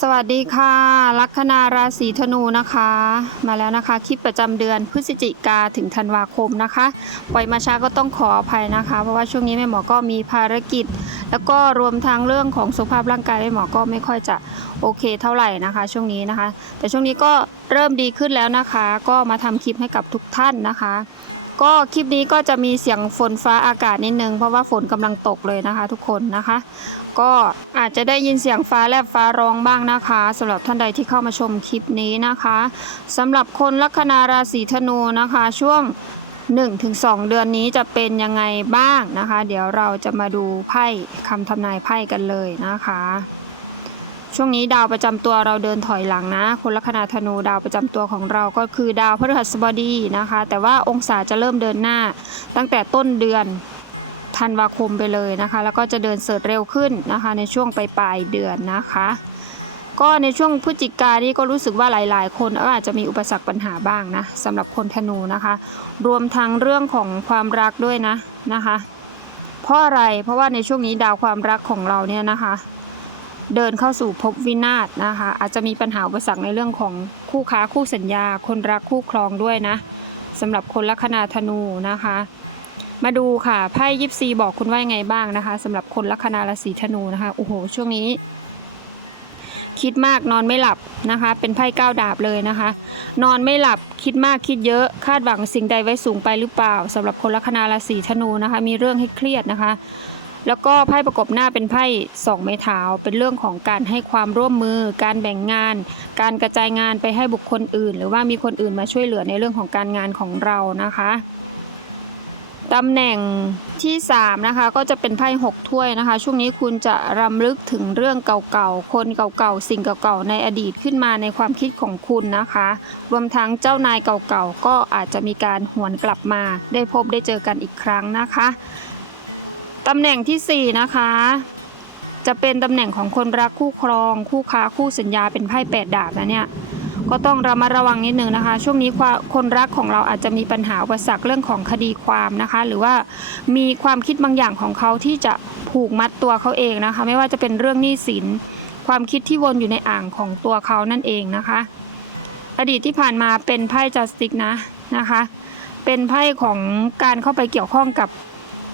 สวัสดีค่ะ ลัคนาราศีธนูนะคะ มาแล้วนะคะ คลิปประจำเดือนพฤศจิกาถึงธันวาคมนะคะ ปล่อยมาช้าก็ต้องขออภัยนะคะ เพราะว่าช่วงนี้แม่หมอก็มีภารกิจ แล้วก็รวมทั้งเรื่องของสุขภาพร่างกายแม่หมอก็ไม่ค่อยจะโอเคเท่าไหร่นะคะ ช่วงนี้นะคะ แต่ช่วงนี้ก็เริ่มดีขึ้นแล้วนะคะ ก็มาทำคลิปให้กับทุกท่านนะคะ ก็คลิปนี้ก็จะมีเสียงฝนฟ้าอากาศนิดนึง เพราะว่าฝนกำลังตกเลยนะคะทุกคนนะคะ ก็อาจจะได้ยินเสียงฟ้าแลบฟ้าร้องบ้างนะคะสำหรับท่านใดที่เข้ามาชมคลิปนี้นะคะสำหรับคนลัคนาราศีธนูนะคะ ช่วง 1-2 เดือนนี้จะเป็นยังไงบ้างนะคะ เดี๋ยวเราจะมาดูไพ่คำทำนายไพ่กันเลยนะคะ ช่วงนี้ดาวประจำตัวเราเดินถอยหลังนะ คนลัคนาธนูดาวประจำตัวของเราก็คือดาวพฤหัสบดีนะคะ แต่ว่าองศาจะเริ่มเดินหน้า ตั้งแต่ต้นเดือนธันวาคมไปเลยนะคะ แล้วก็จะเดินเสิร์เร็วขึ้นนะคะ ในช่วงปลายปลายเดือนนะคะ ก็ในช่วงพฤศจิกานี่ก็รู้สึกว่าหลาย ๆ คนก็อาจจะมีอุปสรรคปัญหาบ้างนะสำหรับคนธนูนะคะ รวมทั้งเรื่องของความรักด้วยนะนะคะ เพราะอะไรเพราะว่าในช่วงนี้ดาวความรักของเราเนี่ยนะคะ เดินเข้าสู่ภพวินาศนะคะ อาจจะมีปัญหาอุปสรรคในเรื่องของคู่ค้าคู่สัญญา คนรักคู่ครองด้วยนะสำหรับคนลัคนาธนูนะคะ มาดูค่ะไพ่ยิปซีบอกคุณว่ายังไงบ้างนะคะสำหรับคนลัคนาราศีธนูนะคะโอ้โหช่วงนี้ คิดมากนอนไม่หลับนะคะ เป็นไพ่ก้าวดาบเลยนะคะ นอนไม่หลับคิดมากคิดเยอะ คาดหวังสิ่งใดไว้สูงไปหรือเปล่าสำหรับคนลัคนาราศีธนูนะคะ มีเรื่องให้เครียดนะคะ แล้วก็ไพ่ประกบหน้าเป็นไพ่สองไม้เท้า เป็นเรื่องของการให้ความร่วมมือ การแบ่งงาน การกระจายงานไปให้บุคคลอื่น หรือว่ามีคนอื่นมาช่วยเหลือในเรื่องของการงานของเรานะคะตำแหน่งที่3นะคะก็จะเป็นไพ่หกถ้วยนะคะ ช่วงนี้คุณจะรำลึกถึงเรื่องเก่าๆ คนเก่าๆ สิ่งเก่าๆ ในอดีตขึ้นมาในความคิดของคุณนะคะ รวมทั้งเจ้านายเก่าๆ ก็อาจจะมีการหวนกลับมา ได้พบได้เจอกันอีกครั้งนะคะ ตำแหน่งที่ 4 นะคะ จะเป็นตำแหน่งของคนรักคู่ครอง คู่ค้าคู่สัญญาเป็นไพ่แปดดาบนะเนี่ยก็ต้องระมัดระวังนิดนึงนะคะ ช่วงนี้ความคนรักของเราอาจจะมีปัญหาอุปสรรคเรื่องของคดีความนะคะ หรือว่ามีความคิดบางอย่างของเขาที่จะผูกมัดตัวเขาเองนะคะ ไม่ว่าจะเป็นเรื่องหนี้สิน ความคิดที่วนอยู่ในอ่างของตัวเขานั่นเองนะคะ อดีตที่ผ่านมาเป็นไพ่จัสติกนะนะคะ เป็นไพ่ของการเข้าไปเกี่ยวข้องกับ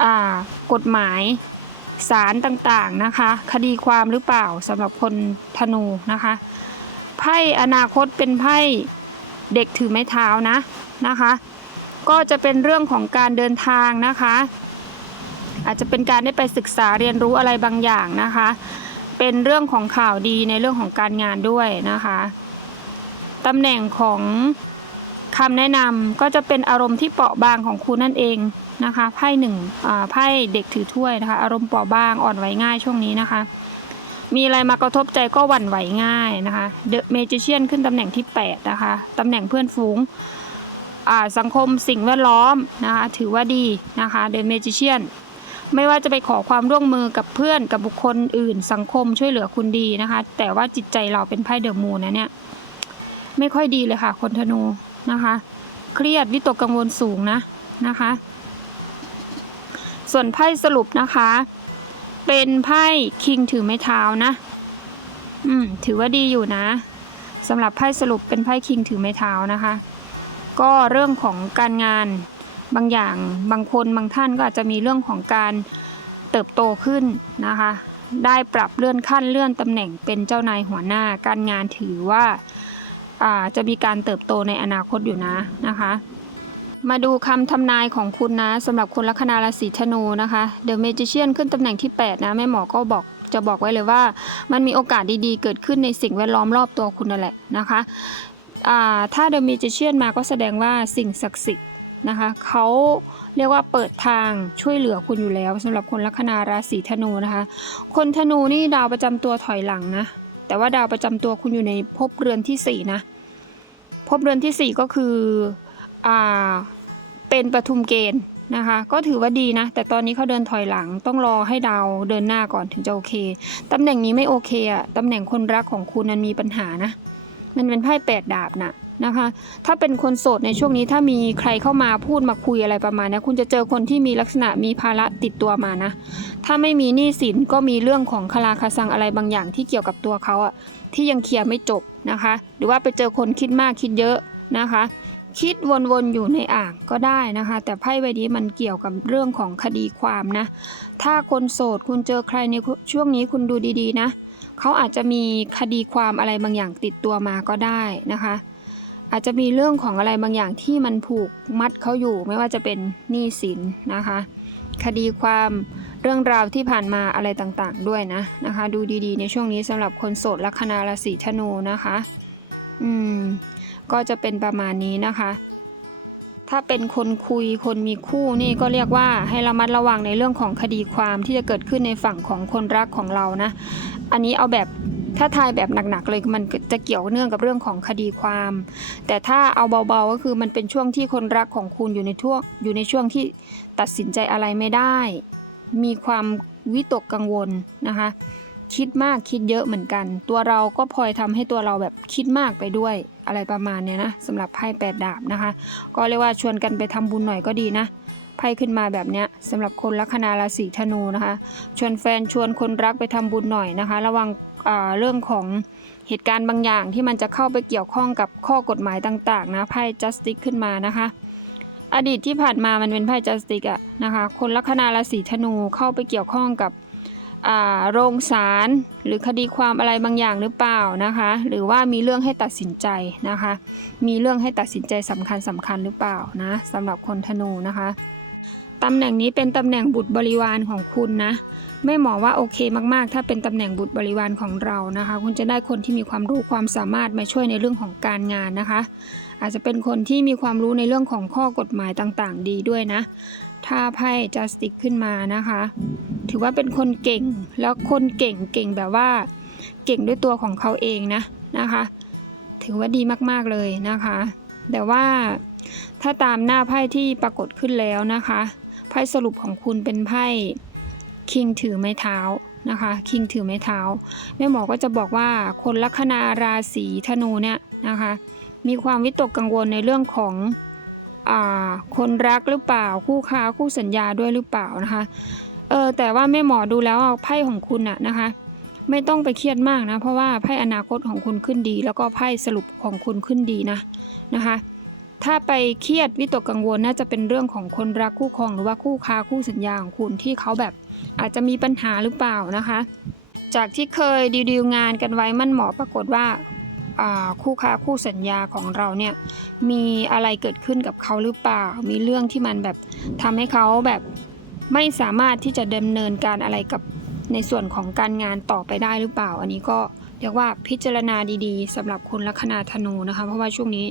อ่า กฎหมายศาลต่างๆนะคะ คดีความหรือเปล่าสำหรับคนธนูนะคะไพ่อนาคตเป็นไพ่เด็กถือไม้เท้านะนะคะ ก็จะเป็นเรื่องของการเดินทางนะคะ อาจจะเป็นการได้ไปศึกษาเรียนรู้อะไรบางอย่างนะคะ เป็นเรื่องของข่าวดีในเรื่องของการงานด้วยนะคะตำแหน่งของคำแนะนำก็จะเป็นอารมณ์ที่เปราะบางของคุณนั่นเอง นะคะไพ่หนึ่งไพ่เด็กถือถ้วยนะคะ อารมณ์เปราะบางอ่อนไหวง่ายช่วงนี้นะคะ มีอะไรมากระทบใจก็หวั่นไหวง่ายนะคะเดอะเมจิเชียนขึ้นตำแหน่งที่ 8 นะคะตำแหน่งเพื่อนฝูงอ่าสังคมสิ่งแวดล้อมนะคะถือว่าดีนะคะเดอะเมจิเชียนไม่ว่าจะไปขอความร่วมมือกับเพื่อนกับบุคคลอื่น สังคมช่วยเหลือคุณดีนะคะ แต่ว่าจิตใจเราเป็นไพ่เดอะมูนนะเนี่ยไม่ค่อยดีเลยค่ะคนธนูนะคะ เครียดวิตกกังวลสูงนะนะคะ ส่วนไพ่สรุปนะคะ เป็นไพ่คิงถือไม้เท้านะ อืม ถือว่าดีอยู่นะสำหรับไพ่สรุปเป็นไพ่คิงถือไม้เท้านะคะ ก็เรื่องของการงานบางอย่างบางคนบางท่านก็อาจจะมีเรื่องของการเติบโตขึ้นนะคะ ได้ปรับเลื่อนขั้นเลื่อนตำแหน่งเป็นเจ้านายหัวหน้า การงานถือว่าอ่าจะมีการเติบโตในอนาคตอยู่นะนะคะ มาดูคำทำนายของคุณนะสำหรับคนลัคนาราศีธนูนะคะ The Magician ขึ้นตำแหน่งที่ 8 นะแม่หมอก็บอกจะบอกไว้เลยว่า มันมีโอกาสดีๆ เกิดขึ้นในสิ่งแวดล้อมรอบตัวคุณนั่นแหละนะคะอ่าถ้า The Magician มาก็แสดงว่าสิ่งศักดิ์สิทธิ์นะคะเขาเรียกว่าเปิดทางช่วยเหลือคุณอยู่แล้วสำหรับคนลัคนาราศีธนูนะคะ คนธนูนี่ดาวประจำตัวถอยหลังนะแต่ว่าดาวประจำตัวคุณอยู่ในภพเรือนที่สี่นะภพเรือนที่สี่ก็คือ เป็นปทุมเกณฑ์นะคะ ก็ถือว่าดีนะ แต่ตอนนี้เขาเดินถอยหลังต้องรอให้ดาวเดินหน้าก่อนถึงจะโอเค ตำแหน่งนี้ไม่โอเคอะตำแหน่งคนรักของคุณนั้นมีปัญหานะ มันเป็นไพ่แปดดาบนะนะคะ ถ้าเป็นคนโสดในช่วงนี้ถ้ามีใครเข้ามาพูดมาคุยอะไรประมาณนี้คุณจะเจอคนที่มีลักษณะมีภาระติดตัวมานะ ถ้าไม่มีหนี้สินก็มีเรื่องของคาราคาซังอะไรบางอย่างที่เกี่ยวกับตัวเขาอะที่ยังเคลียร์ไม่จบนะคะ หรือว่าไปเจอคนคิดมากคิดเยอะนะคะ คิดวนๆอยู่ในอ่างก็ได้นะคะ แต่ไพ่ใบนี้มันเกี่ยวกับเรื่องของคดีความนะ ถ้าคนโสดคุณเจอใครในช่วงนี้คุณดูดีๆนะเขาอาจจะมีคดีความอะไรบางอย่างติดตัวมาก็ได้นะคะ อาจจะมีเรื่องของอะไรบางอย่างที่มันผูกมัดเขาอยู่ ไม่ว่าจะเป็นหนี้สินนะคะ คดีความเรื่องราวที่ผ่านมาอะไรต่างๆด้วยนะนะคะ ดูดีๆ ในช่วงนี้สำหรับคนโสดลัคนาราศีธนูนะคะ อืม ก็จะเป็นประมาณนี้นะคะ ถ้าเป็นคนคุยคนมีคู่นี่ก็เรียกว่าให้ระมัดระวังในเรื่องของคดีความที่จะเกิดขึ้นในฝั่งของคนรักของเรานะ อันนี้เอาแบบถ้าทายแบบหนักๆเลยมันจะเกี่ยวเนื่องกับเรื่องของคดีความ แต่ถ้าเอาเบาๆก็คือมันเป็นช่วงที่คนรักของคุณอยู่ในช่วงอยู่ในช่วงที่ตัดสินใจอะไรไม่ได้ มีความวิตกกังวลนะคะ คิดมากคิดเยอะเหมือนกัน ตัวเราก็พลอยทำให้ตัวเราแบบคิดมากไปด้วย อะไรประมาณเนี้ยนะสำหรับไพ่แปดดาบนะคะ ก็เรียกว่าชวนกันไปทำบุญหน่อยก็ดีนะไพ่ขึ้นมาแบบเนี้ยสำหรับคนลัคนาราศีธนูนะคะ ชวนแฟนชวนคนรักไปทำบุญหน่อยนะคะ ระวังเรื่องของเหตุการณ์บางอย่างที่มันจะเข้าไปเกี่ยวข้องกับข้อกฎหมายต่างๆนะไพ่ justice ขึ้นมานะคะ อดีตที่ผ่านมามันเป็นไพ่ justice อะนะคะ คนลัคนาราศีธนูเข้าไปเกี่ยวข้องกับ โรงศาลหรือคดีความอะไรบางอย่างหรือเปล่านะคะ หรือว่ามีเรื่องให้ตัดสินใจนะคะ มีเรื่องให้ตัดสินใจสำคัญสำคัญหรือเปล่านะสำหรับคนธนูนะคะตำแหน่งนี้เป็นตำแหน่งบุตรบริวารของคุณนะแม่หมอว่าโอเคมากๆ ถ้าเป็นตำแหน่งบุตรบริวารของเรานะคะ คุณจะได้คนที่มีความรู้ความสามารถมาช่วยในเรื่องของการงานนะคะ อาจจะเป็นคนที่มีความรู้ในเรื่องของข้อกฎหมายต่างๆ ดีด้วยนะ ถ้าไพ่จัสติกขึ้นมานะคะ ถือว่าเป็นคนเก่งแล้วคนเก่งเก่งแบบว่าเก่งด้วยตัวของเขาเองนะนะคะ ถือว่าดีมากๆเลยนะคะ แต่ว่าถ้าตามหน้าไพ่ที่ปรากฏขึ้นแล้วนะคะ ไพ่สรุปของคุณเป็นไพ่คิงถือไม้เท้านะคะคิงถือไม้เท้าแม่หมอก็จะบอกว่าคนลัคนาราศีธนูเนี่ยนะคะ มีความวิตกกังวลในเรื่องของ คนรักหรือเปล่าคู่ค้าคู่สัญญาด้วยหรือเปล่านะคะเออแต่ว่าแม่หมอดูแล้วไพ่ของคุณอะนะคะ ไม่ต้องไปเครียดมากนะ เพราะว่าไพ่อนาคตของคุณขึ้นดี แล้วก็ไพ่สรุปของคุณขึ้นดีนะนะคะ ถ้าไปเครียดวิตกกังวลน่าจะเป็นเรื่องของคนรักคู่ครองหรือว่าคู่ค้าคู่สัญญาของคุณที่เขาแบบอาจจะมีปัญหาหรือเปล่านะคะ จากที่เคยดีลงานกันไว้มั่นหมอปรากฏว่า คู่ค้าคู่สัญญาของเราเนี่ยมีอะไรเกิดขึ้นกับเขาหรือเปล่า มีเรื่องที่มันแบบทำให้เขาแบบไม่สามารถที่จะดำเนินการอะไรกับในส่วนของการงานต่อไปได้หรือเปล่า อันนี้ก็เรียกว่าพิจารณาดีๆสำหรับคนลัคนาธนูนะคะ เพราะว่าช่วงนี้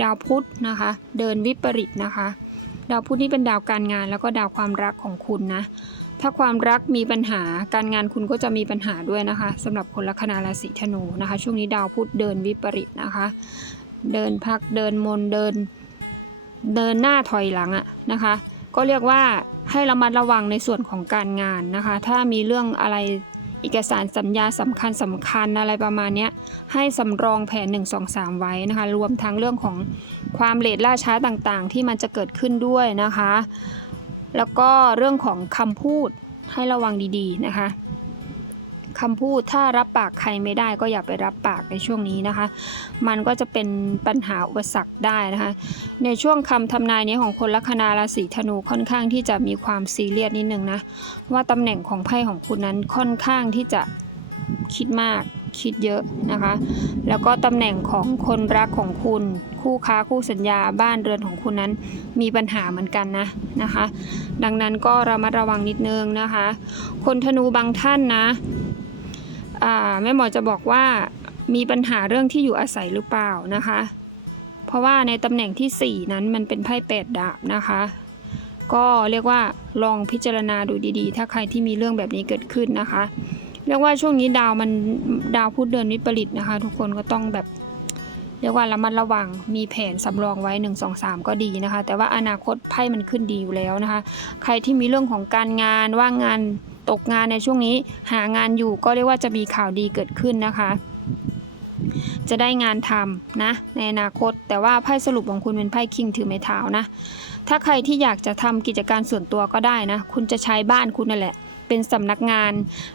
ดาวพุธนะคะ เดินวิปริตนะคะ ดาวพุธนี่เป็นดาวการงานแล้วก็ดาวความรักของคุณนะ ถ้าความรักมีปัญหาการงานคุณก็จะมีปัญหาด้วยนะคะสำหรับคนลัคนาราศีธนูนะคะ ช่วงนี้ดาวพุธเดินวิปริตนะคะ เดินพักเดินมนเดินเดินหน้าถอยหลังอะนะคะ ก็เรียกว่าให้ระมัดระวังในส่วนของการงานนะคะ ถ้ามีเรื่องอะไรเอกสารสัญญาสำคัญสำคัญอะไรประมาณนี้ให้สำรองแผน 1 2 3 ไว้นะคะ รวมทั้งเรื่องของความเลทล่าช้าต่างๆ ที่มันจะเกิดขึ้นด้วยนะคะ แล้วก็เรื่องของคำพูดให้ระวังดีๆนะคะคำพูดถ้ารับปากใครไม่ได้ก็อย่าไปรับปากในช่วงนี้นะคะ มันก็จะเป็นปัญหาอุปสรรคได้นะคะ ในช่วงคำทำนายนี้ของคนลัคนาราศีธนูค่อนข้างที่จะมีความซีเรียสนิดนึงนะ ว่าตำแหน่งของไพ่ของคุณนั้นค่อนข้างที่จะคิดมาก คิดเยอะนะคะ แล้วก็ตำแหน่งของคนรักของคุณ คู่ค้าคู่สัญญาบ้านเรือนของคุณนั้นมีปัญหาเหมือนกันนะนะคะ ดังนั้นก็ระมัดระวังนิดนึงนะคะ คนธนูบางท่านนะแม่หมอจะบอกว่ามีปัญหาเรื่องที่อยู่อาศัยหรือเปล่านะคะ เพราะว่าในตำแหน่งที่ 4 นั้นมันเป็นไพ่แปดดาบนะคะก็เรียกว่าลองพิจารณาดูดีๆ ถ้าใครที่มีเรื่องแบบนี้เกิดขึ้นนะคะ เรียกว่าช่วงนี้ดาวมันดาวพุธเดินวิปริตนะคะ ทุกคนก็ต้องแบบ เรียกว่าระมัดระวังมีแผนสำรองไว้ 1 2 3 ก็ดีนะคะ แต่ว่าอนาคตไพ่มันขึ้นดีอยู่แล้วนะคะ ใครที่มีเรื่องของการงานว่างงานตกงานในช่วงนี้หางานอยู่ก็เรียกว่าจะมีข่าวดีเกิดขึ้นนะคะจะได้งานทำนะในอนาคต แต่ว่าไพ่สรุปของคุณเป็นไพ่คิงถือไม้เท้านะ ถ้าใครที่อยากจะทำกิจการส่วนตัวก็ได้นะ คุณจะใช้บ้านคุณนั่นแหละ เป็นสำนักงาน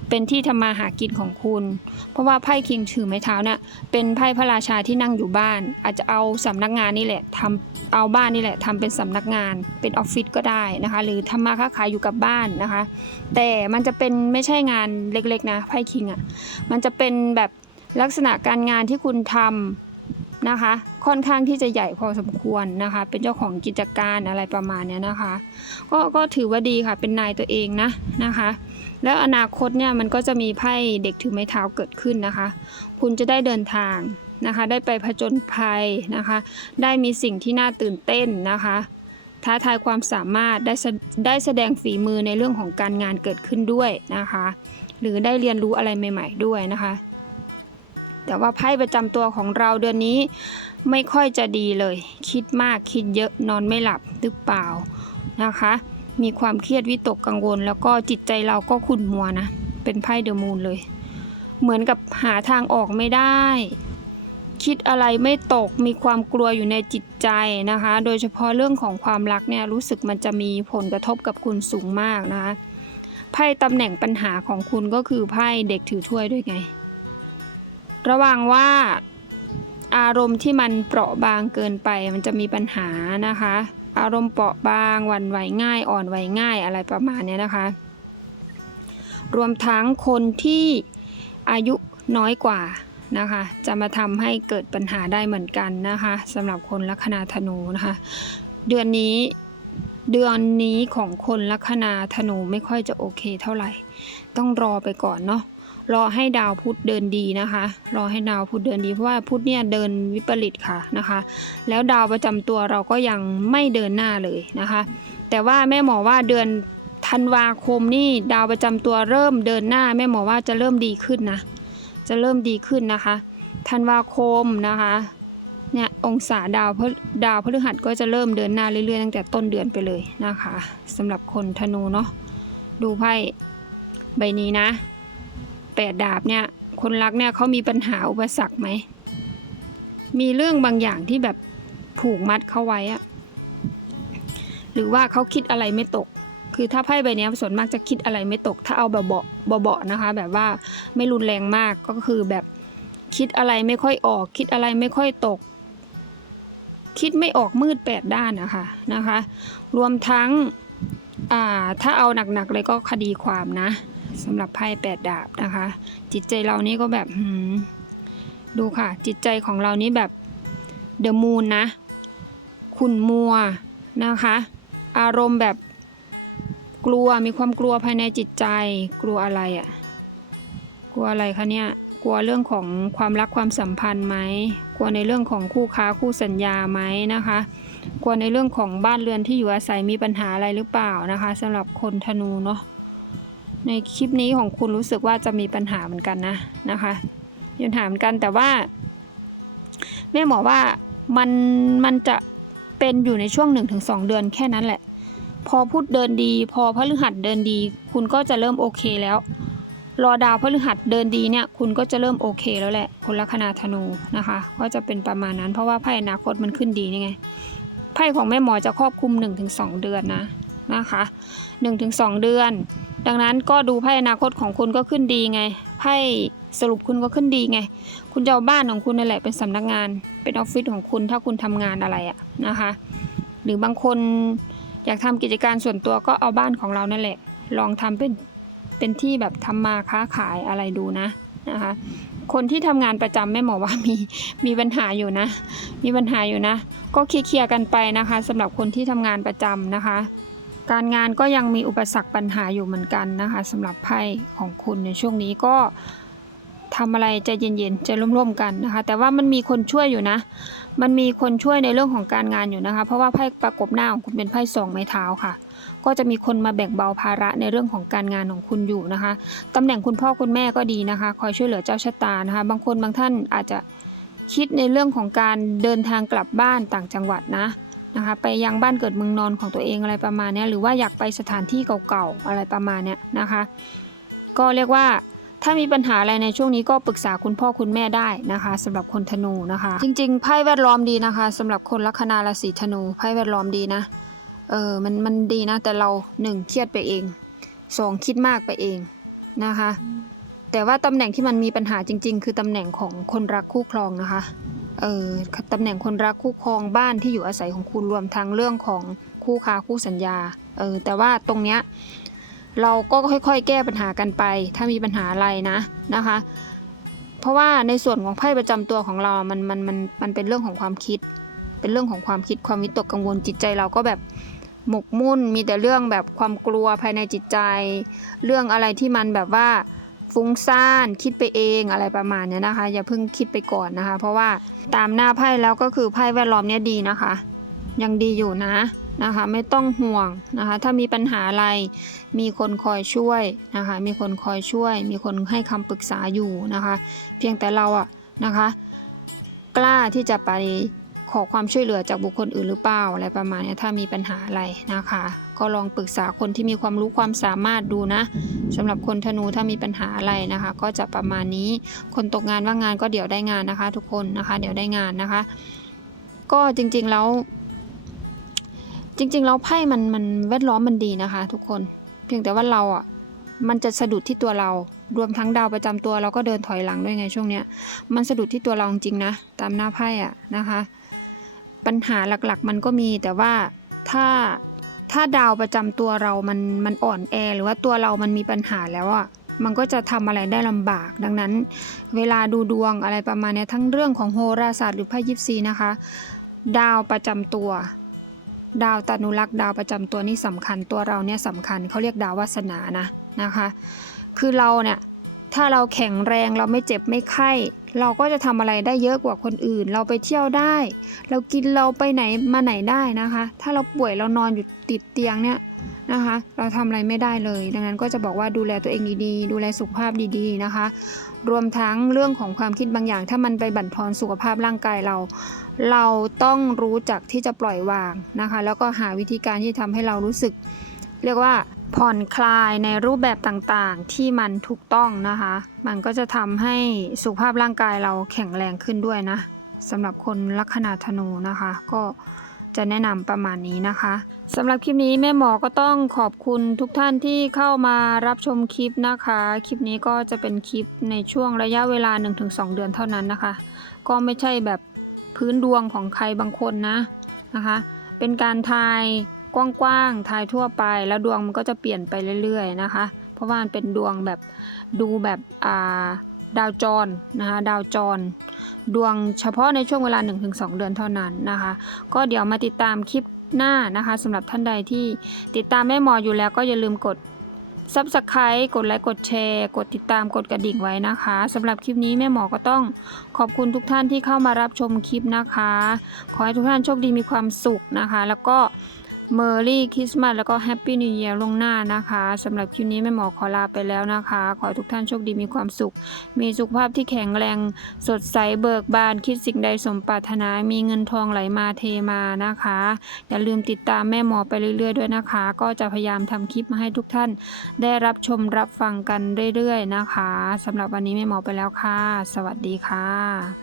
เป็นที่ทำมาหากินของคุณ เพราะว่าไพ่คิงถือไม้เท้าเนี่ยเป็นไพ่พระราชาที่นั่งอยู่บ้าน อาจจะเอาสำนักงานนี่แหละทำเอาบ้านนี่แหละทำเป็นสำนักงาน เป็นออฟฟิศก็ได้นะคะ หรือทำมาค้าขายอยู่กับบ้านนะคะ แต่มันจะเป็นไม่ใช่งานเล็กๆนะไพ่คิงอะ่ะมันจะเป็นแบบลักษณะการงานที่คุณทำนะคะ ค่อนข้างที่จะใหญ่พอสมควรนะคะ เป็นเจ้าของกิจการอะไรประมาณนี้นะคะ ก็ก็ถือว่าดีค่ะเป็นนายตัวเองนะนะคะ แล้วอนาคตเนี่ยมันก็จะมีไพ่เด็กถือไม้เท้าเกิดขึ้นนะคะ คุณจะได้เดินทางนะคะ ได้ไปผจญภัยนะคะ ได้มีสิ่งที่น่าตื่นเต้นนะคะท้าทายความสามารถได้ได้แสดงฝีมือในเรื่องของการงานเกิดขึ้นด้วยนะคะ หรือได้เรียนรู้อะไรใหม่ ๆ ด้วยนะคะ แต่ว่าไพ่ประจำตัวของเราเดือนนี้ไม่ค่อยจะดีเลย คิดมากคิดเยอะนอนไม่หลับหรือเปล่านะคะ มีความเครียดวิตกกังวล แล้วก็จิตใจเราก็ขุ่นมัวนะ เป็นไพ่เดอะมูนเลย เหมือนกับหาทางออกไม่ได้ คิดอะไรไม่ตกมีความกลัวอยู่ในจิตใจนะคะ โดยเฉพาะเรื่องของความรักเนี่ยรู้สึกมันจะมีผลกระทบกับคุณสูงมากนะคะไพ่ตำแหน่งปัญหาของคุณก็คือไพ่เด็กถือถ้วยด้วยไง ระวังว่าอารมณ์ที่มันเปราะบางเกินไปมันจะมีปัญหานะคะ อารมณ์เปราะบางหวั่นไหวง่าย อ่อนไหวง่ายอะไรประมาณนี้นะคะ รวมทั้งคนที่อายุน้อยกว่านะคะ จะมาทำให้เกิดปัญหาได้เหมือนกันนะคะสำหรับคนลัคนาธนูนะคะ เดือนนี้เดือนนี้ของคนลัคนาธนูไม่ค่อยจะโอเคเท่าไหร่ ต้องรอไปก่อนเนาะ รอให้ดาวพุธเดินดีนะคะ รอให้ดาวพุธเดินดีเพราะว่าพุธเนี่ยเดินวิปริตค่ะนะคะ แล้วดาวประจำตัวเราก็ยังไม่เดินหน้าเลยนะคะ แต่ว่าแม่หมอว่าเดือนธันวาคมนี่ดาวประจำตัวเริ่มเดินหน้า แม่หมอว่าจะเริ่มดีขึ้นนะ จะเริ่มดีขึ้นนะคะธันวาคมนะคะเนี่ยองศาดาวพฤดาวพฤหัสก็จะเริ่มเดินหน้าเรื่อยๆตั้งแต่ต้นเดือนไปเลยนะคะสำหรับคนธนูเนาะดูไพ่ใบนี้นะ แปดดาบเนี่ยคนรักเนี่ยเขามีปัญหาอุปสรรคไหม มีเรื่องบางอย่างที่แบบผูกมัดเขาไว้อะหรือว่าเขาคิดอะไรไม่ตก คือถ้าไพ่ใบนี้ส่วนมากจะคิดอะไรไม่ตก ถ้าเอาแบบเบาเบาๆนะคะ แบบว่าไม่รุนแรงมากก็คือแบบคิดอะไรไม่ค่อยออก คิดอะไรไม่ค่อยตก คิดไม่ออกมืดแปดด้านนะคะนะคะ รวมทั้งอ่าถ้าเอาหนักๆเลยก็คดีความนะ สำหรับไพ่แปดดาบนะคะ จิตใจเรานี่ก็แบบดูค่ะ จิตใจของเรานี่แบบเดอะมูนนะ ขุ่นมัวนะคะ อารมณ์แบบกลัวมีความกลัวภายในจิตใจ กลัวอะไรอะ่ะ กลัวอะไรคะเนี่ยกลัวเรื่องของความรักความสัมพันธ์ไหมกลัวในเรื่องของคู่ค้าคู่สัญญาไหมนะคะ กลัวในเรื่องของบ้านเรือนที่อยู่อาศัยมีปัญหาอะไรหรือเปล่านะคะสำหรับคนธนูเนาะ ในคลิปนี้ของคุณรู้สึกว่าจะมีปัญหาเหมือนกันนะนะคะมีปัญหาเหมือนกันแต่ว่า แม่หมอว่ามันมันจะเป็นอยู่ในช่วง 1-2 เดือนแค่นั้นแหละ พอพูดเดินดี พอพฤหัสเดินดี คุณก็จะเริ่มโอเคแล้ว รอดาวพฤหัสเดินดีเนี่ย คุณก็จะเริ่มโอเคแล้วแหละคนลัคนาธนูนะคะ ก็จะเป็นประมาณนั้น เพราะว่าไพ่อนาคตมันขึ้นดีนี่ไงไพ่ของแม่หมอจะครอบคลุม 1-2 เดือนนะ นะคะ 1-2 เดือน ดังนั้นก็ดูไพ่อนาคตของคุณก็ขึ้นดีไงไพ่สรุปคุณก็ขึ้นดีไง คุณจะเอาบ้านของคุณนั่นแหละเป็นสำนักงาน เป็นออฟฟิศของคุณถ้าคุณทำงานอะไรอะนะคะ หรือบางคนอยากทำกิจการส่วนตัวก็เอาบ้านของเรานั่นแหละ ลองทำเป็นเป็นที่แบบทำมาค้าขายอะไรดูนะนะคะ คนที่ทำงานประจำแม่หมอว่ามีมีปัญหาอยู่นะ มีปัญหาอยู่นะ ก็เคลียร์กันไปนะคะสำหรับคนที่ทำงานประจำนะคะ การงานก็ยังมีอุปสรรคปัญหาอยู่เหมือนกันนะคะสำหรับไพ่ของคุณในช่วงนี้ก็ทำอะไรใจเย็นๆใจร่วมๆกันนะคะ แต่ว่ามันมีคนช่วยอยู่นะ มันมีคนช่วยในเรื่องของการงานอยู่นะคะ เพราะว่าไพ่ประกบหน้าของคุณเป็นไพ่สองไม้เท้าค่ะ ก็จะมีคนมาแบ่งเบาภาระในเรื่องของการงานของคุณอยู่นะคะตำแหน่งคุณพ่อคุณแม่ก็ดีนะคะ คอยช่วยเหลือเจ้าชะตานะคะ บางคนบางท่านอาจจะคิดในเรื่องของการเดินทางกลับบ้านต่างจังหวัดนะ นะคะ ไปยังบ้านเกิดเมืองนอนของตัวเองอะไรประมาณเนี้ยหรือว่าอยากไปสถานที่เก่าๆอะไรประมาณเนี้ยนะคะ ก็เรียกว่าถ้ามีปัญหาอะไรในช่วงนี้ก็ปรึกษาคุณพ่อคุณแม่ได้นะคะสำหรับคนธนูนะคะ จริงๆไพ่แวดล้อมดีนะคะสำหรับคนลัคนาราศีธนูไพ่แวดล้อมดีนะเออมันมันดีนะแต่เราหนึ่งเครียดไปเองสองคิดมากไปเองนะคะ แต่ว่าตำแหน่งที่มันมีปัญหาจริง ๆ คือตำแหน่งของคนรักคู่ครองนะคะ เออตำแหน่งคนรักคู่ครองบ้านที่อยู่อาศัยของคุณรวมทั้งเรื่องของคู่ค้าคู่สัญญา เออ แต่ว่าตรงเนี้ยเราก็ค่อยๆ แก้ปัญหากันไป ถ้ามีปัญหาอะไรนะนะคะ เพราะว่าในส่วนของไพ่ประจำตัวของเรา มันมันมันมันเป็นเรื่องของความคิด เป็นเรื่องของความคิดความวิตกกังวลจิตใจเราก็แบบหมกมุ่นมีแต่เรื่องแบบความกลัวภายในจิตใจ เรื่องอะไรที่มันแบบว่า ฟุ้งซ่าน คิดไปเองอะไรประมาณเนี้ยนะคะ อย่าเพิ่งคิดไปก่อนนะคะ เพราะว่าตามหน้าไพ่แล้วก็คือไพ่แวดล้อมเนี้ยดีนะคะ ยังดีอยู่นะนะคะไม่ต้องห่วงนะคะ ถ้ามีปัญหาอะไร มีคนคอยช่วยนะคะ มีคนคอยช่วย มีคนให้คำปรึกษาอยู่นะคะ เพียงแต่เราอะนะคะ กล้าที่จะไป ขอความช่วยเหลือจากบุคคลอื่นหรือเปล่าอะไรประมาณนี้ถ้ามีปัญหาอะไรนะคะ ก็ลองปรึกษาคนที่มีความรู้ความสามารถดูนะสำหรับคนธนูถ้ามีปัญหาอะไรนะคะ ก็จะประมาณนี้คนตกงานว่างงานก็เดี๋ยวได้งานนะคะ ทุกคนนะคะ เดี๋ยวได้งานนะคะ ก็จริงๆแล้วจริงๆแล้วไพ่มันมันแวดล้อมมันดีนะคะ ทุกคนเพียงแต่ว่าเราอะมันจะสะดุดที่ตัวเรา รวมทั้งดาวประจำตัวเราก็เดินถอยหลังด้วยไงช่วงเนี้ย มันสะดุดที่ตัวเราจริงๆนะ ตามหน้าไพ่อะนะคะ ปัญหาหลักๆ มันก็มีแต่ว่าถ้าถ้าดาวประจำตัวเรามันมันอ่อนแอ หรือว่าตัวเรามันมีปัญหาแล้วอะมันก็จะทำอะไรได้ลำบาก ดังนั้น เวลาดูดวงอะไรประมาณเนี้ยทั้งเรื่องของโหราศาสตร์หรือไพ่ยิปซีนะคะ ดาวประจำตัว ดาวตานุรักษ์ดาวประจำตัวนี่สำคัญตัวเราเนี่ยสำคัญเขาเรียกดาววาสนานะนะคะ คือเราเนี่ยถ้าเราแข็งแรงเราไม่เจ็บไม่ไข้ เราก็จะทำอะไรได้เยอะกว่าคนอื่น เราไปเที่ยวได้ เรากินเราไปไหนมาไหนได้นะคะ ถ้าเราป่วยเรานอนอยู่ติดเตียงเนี่ยนะคะ เราทำอะไรไม่ได้เลย ดังนั้นก็จะบอกว่าดูแลตัวเองดีๆ ดูแลสุขภาพดีๆนะคะ รวมทั้งเรื่องของความคิดบางอย่าง ถ้ามันไปบั่นทอนสุขภาพร่างกายเรา เราต้องรู้จักที่จะปล่อยวางนะคะ แล้วก็หาวิธีการที่ทำให้เรารู้สึก เรียกว่า ผ่อนคลายในรูปแบบต่างๆ ที่มันถูกต้องนะคะ มันก็จะทำให้สุขภาพร่างกายเราแข็งแรงขึ้นด้วยนะสำหรับคนลัคนาธนูนะคะ ก็จะแนะนำประมาณนี้นะคะสำหรับคลิปนี้แม่หมอก็ต้องขอบคุณทุกท่านที่เข้ามารับชมคลิปนะคะ คลิปนี้ก็จะเป็นคลิปในช่วงระยะเวลา 1-2 เดือนเท่านั้นนะคะ ก็ไม่ใช่แบบพื้นดวงของใครบางคนนะนะคะ เป็นการทาย กว้างๆทายทั่วไปแล้วดวงมันก็จะเปลี่ยนไปเรื่อยๆนะคะ เพราะว่ามันเป็นดวงแบบดูแบบอ่าดาวจรนะคะดาวจร ดวงเฉพาะในช่วงเวลา 1-2 เดือนเท่านั้นนะคะ ก็เดี๋ยวมาติดตามคลิปหน้านะคะสำหรับท่านใดที่ติดตามแม่หมออยู่แล้วก็อย่าลืมกด Subscribe กดไลค์ กดแชร์ กดติดตามกดกระดิ่งไว้นะคะสำหรับคลิปนี้แม่หมอก็ต้องขอบคุณทุกท่านที่เข้ามารับชมคลิปนะคะ ขอให้ทุกท่านโชคดีมีความสุขนะคะ แล้วก็ เมอร์รี่คริสต์มาสแล้วก็แฮปปี้นิว e ย r ลงหน้านะคะสำหรับคลิปนี้แม่หมอขอลาไปแล้วนะคะ ขอให้ทุกท่านโชคดีมีความสุข มีสุขภาพที่แข็งแรง สดใสเบิกบาน คิดสิ่งใดสมปรารถนา มีเงินทองไหลมาเทมานะคะ อย่าลืมติดตามแม่หมอไปเรื่อยๆด้วยนะคะ ก็จะพยายามทำคลิปมาให้ทุกท่าน ได้รับชมรับฟังกันเรื่อยๆนะคะสำหรับวันนี้แม่หมอไปแล้วค่ะ สวัสดีค่ะ